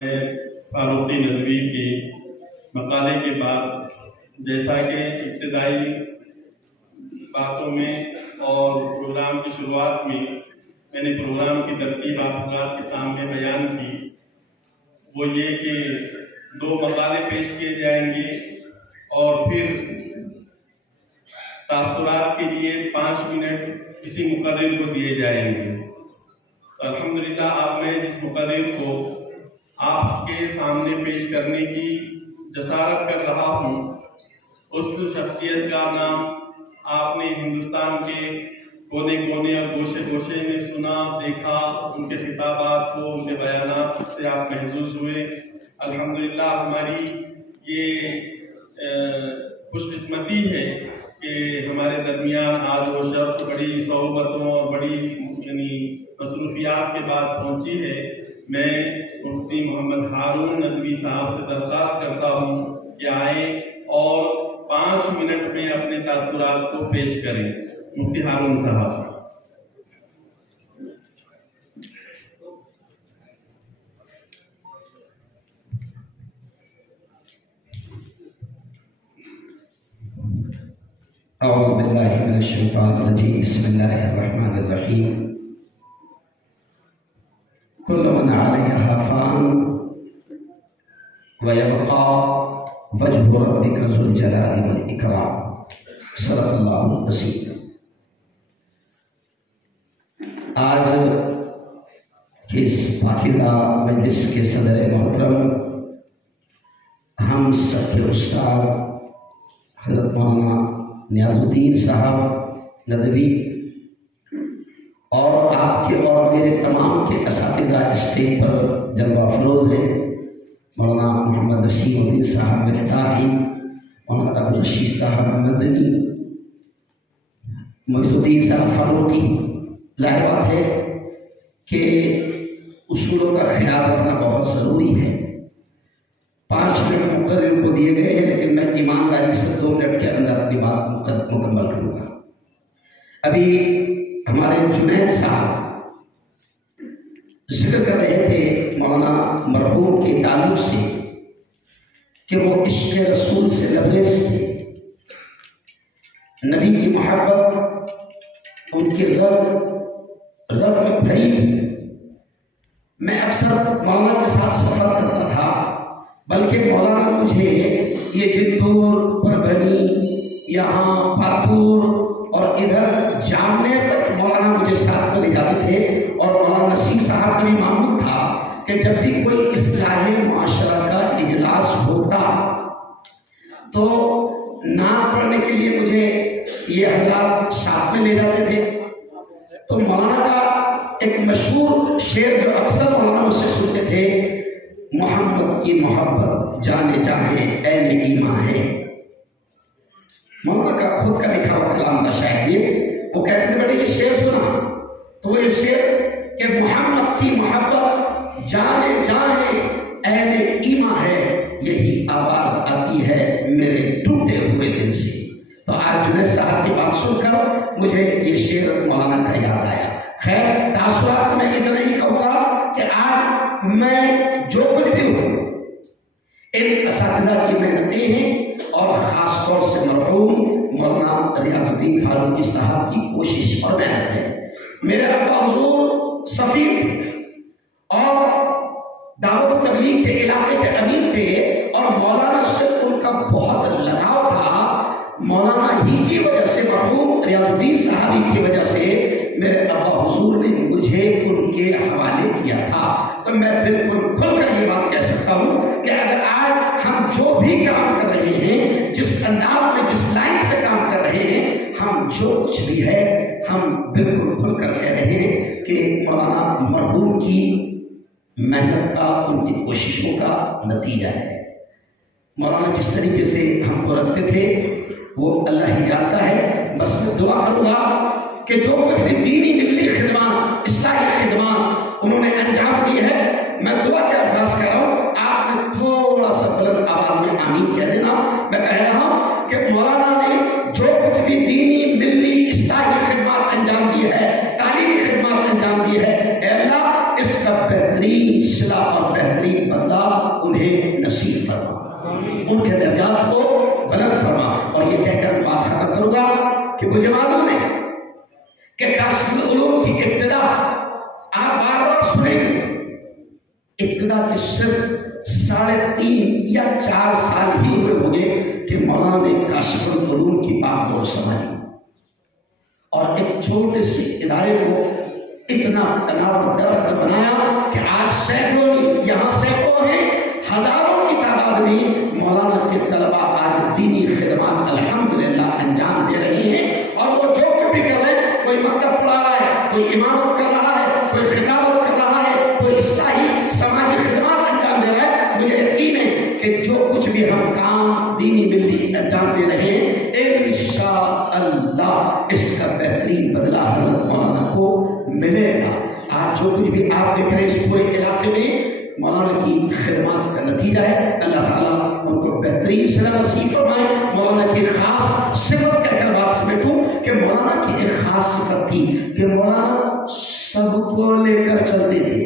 فاروقی ندوی کے مقالے کے بعد جیسا کہ ابتدائی باتوں میں اور پروگرام کی شروعات میں نے پروگرام کی ترتیب آپ حضرات کے سامنے بیان کی، وہ یہ کہ 2 مقالے پیش کیے جائیں گے اور پھر تاثرات کے لیے 5 منٹ کسی مقرر کو دیے جائیں گے۔ الحمدللہ اب میں جس مقرر کو آپ کے سامنے پیش کرنے کی جسارت کر رہا ہوں، اس شخصیت کا نام آپ نے ہندوستان کے کونے کونے اور گوشے گوشے میں سنا، دیکھا، ان کے خطابات کو، ان کے بیانات سے آپ محظوظ ہوئے۔ الحمدللہ ہماری یہ خوش قسمتی ہے کہ ہمارے درمیان آج وہ شخص بڑی صحبتوں اور بڑی مصروفیات کے بعد پہنچی ہے۔ میں مفتی محمد ہارون ندوی صاحب سے درخواست کرتا ہوں کہ آئیں اور 5 منٹ میں اپنے تاثرات کو پیش کریں۔ مفتی ہارون صاحب۔ اعوذ باللہ من الشیطان الرجیم، بسم اللہ الرحمن الرحیم۔ کل من علیہا فان ویبقى وجہ ربک ذو الجلال والاکرام۔ صدق اللہ العظیم۔ آج کی اس پاکیزہ مجلس کے صدر محترم، ہم سب کے استاد حضرت مولانا نیاز الدین صاحب ندوی اور آپ کے اور میرے تمام کے اساتذہ اسٹیج پر جلوہ افروز ہیں، مولانا محمد نسیم الدین صاحب مفتاحی، مولانا عبدالرشید صاحب مدنی، معیز الدین صاحب فاروقی۔ ظاہر بات ہے کہ اصولوں کا خیال رکھنا بہت ضروری ہے۔ 5 منٹ مقرر کو دیے گئے ہیں، لیکن میں ایمانداری سے 2 منٹ کے اندر اپنی بات مکمل کروں گا۔ ابھی ہمارے جنید صاحب ذکر کر رہے تھے مولانا مرحوم کے تعلق سے کہ وہ عشق رسول سے لبریز تھے، نبی کی محبت ان کے رگ میں بھری تھی۔ میں اکثر مولانا کے ساتھ سفر کرتا تھا، بلکہ مولانا مجھے یہ جندور پربھنی، یہاں پاتور اور ادھر جامنے تک مولانا مجھے ساتھ لے جاتے تھے، اور مولانا نسیم صاحب کا بھی معمول تھا کہ جب بھی کوئی اصلاح معاشرہ کا اجلاس ہوتا تو نعت پڑھنے کے لیے مجھے یہ حضرات ساتھ میں لے جاتے تھے۔ تو مولانا کا ایک مشہور شعر جو اکثر مولانا مجھ سے سنتے تھے، محمد کی محبت جانے چاہے عین ایمان ہے۔ مولانا کا خود کا لکھا ہوا کلام تھا شاید یہ، وہ کہتے تھے بیٹے یہ شعر سنا، تو وہ یہ شعر کہ محمد کی محبت جانے چاہے عین ایمان ہے، یہی آواز آتی ہے میرے ٹوٹے ہوئے دل سے۔ تو آج جنید صاحب کی بات سن کر مجھے یہ شعر مولانا کا یاد آیا۔ خیر تاثرات میں اتنا ہی کہوں گا کہ آج میں جو کچھ بھی ہوں ان اساتذہ کی محنتیں ہیں، اور خاص طور سے مرحوم مولانا ریاض الدین فاروقی صاحب کی کوشش اور محنت ہے۔ میرے ابا حضور سفیر تھے اور دعوت و تبلیغ کے علاقے کے امیر تھے، اور مولانا سے ان کا بہت لگاؤ تھا۔ مولانا ہی کی وجہ سے، مرحوم ریاض الدین صاحب کی وجہ سے میرے ابا حضور نے مجھے ان کے حوالے کیا تھا۔ تو میں بالکل کھل کر یہ بات کہہ سکتا ہوں کہ اگر آج ہم جو بھی کام کر رہے ہیں، جس انداز میں جس لائن سے کام کر رہے ہیں، ہم جو کچھ بھی ہے ہم بالکل کھل کر کہہ رہے ہیں کہ مولانا مرحوم کی محنت کا، ان کی کوششوں کا نتیجہ ہے۔ مولانا جس طریقے سے ہم کو رکھتے تھے وہ اللہ ہی جانتا ہے۔ بس میں دعا کروں گا کہ جو کچھ بھی دینی ملی خدمات، اصلاحی خدمات انہوں نے انجام دی ہے، میں دعا کے الفاظ کر رہا ہوں، آپ نے تھوڑا سا بلند آواز میں آمین کہہ دینا۔ میں کہہ رہا ہوں کہ مولانا نے جو کچھ بھی دینی ملی اصلاحی خدمات انجام دی ہے، تعلیمی خدمات انجام دی ہے، اے اللہ اس کا بہترین صلہ اور بہترین بدلہ اللہ انہیں نصیب فرما، ان کے درجات کو بلند فرما۔ اور یہ کہہ کر بات ختم کروں گا کہ مجھے معلوم ہے کہ کاشف العلوم کی ابتدا آپ بار بار سنیں گے، ابتدا کے صرف 3.5 یا 4 سال ہی ہوئے ہوں گے کہ مولانا نے کاشف العلوم کی بات بہت سنبھالی، اور ایک چھوٹے سے ادارے کو اتنا تناور درخت بنایا کہ آج سینکڑوں یہاں سینکڑوں ہیں، ہزاروں کی تعداد میں مولانا کے طلبہ آج دینی خدمات الحمدللہ انجام دے رہے ہیں، اور وہ جو بھی کر رہے ہیں، کوئی مکتب پڑھا رہا ہے، کوئی امامت کر رہا ہے، کوئی خطابت کر رہا ہے، کوئی اصلاحی سماجی خدمات انجام دے رہا ہے۔ مجھے یقین ہے کہ جو کچھ بھی ہم کام دینی ملی انجام دے رہے ہیں، انشاءاللہ اس کا بہترین بدلہ حضرت مولانا کو ملے گا۔ آج جو کچھ بھی آپ دیکھ رہے ہیں اس پورے علاقے میں مولانا کی خدمات کا نتیجہ ہے۔ اللہ تعالیٰ ان کو بہترین صلہ نصیب فرمائے۔ مولانا کی خاص صفت کہہ کر بات سمیٹوں کہ مولانا کی ایک خاص صفت تھی کہ مولانا سب کو لے کر چلتے تھے۔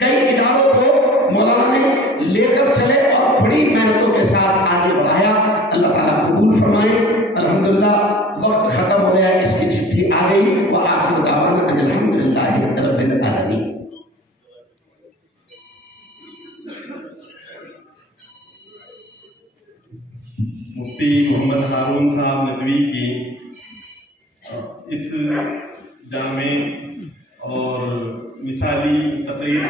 کئی اداروں کو مولانا نے لے کر چلے اور بڑی محنتوں کے ساتھ آگے بڑھایا۔ اللہ تعالیٰ قبول فرمائے۔ الحمدللہ وقت ختم ہو گیا، اس کی چٹھی آ گئی۔ وآخر دعوانا ان الحمدللہ رب العالمین۔ مفتی محمد ہارون صاحب ندوی کی اس جامع اور مثالی تقریر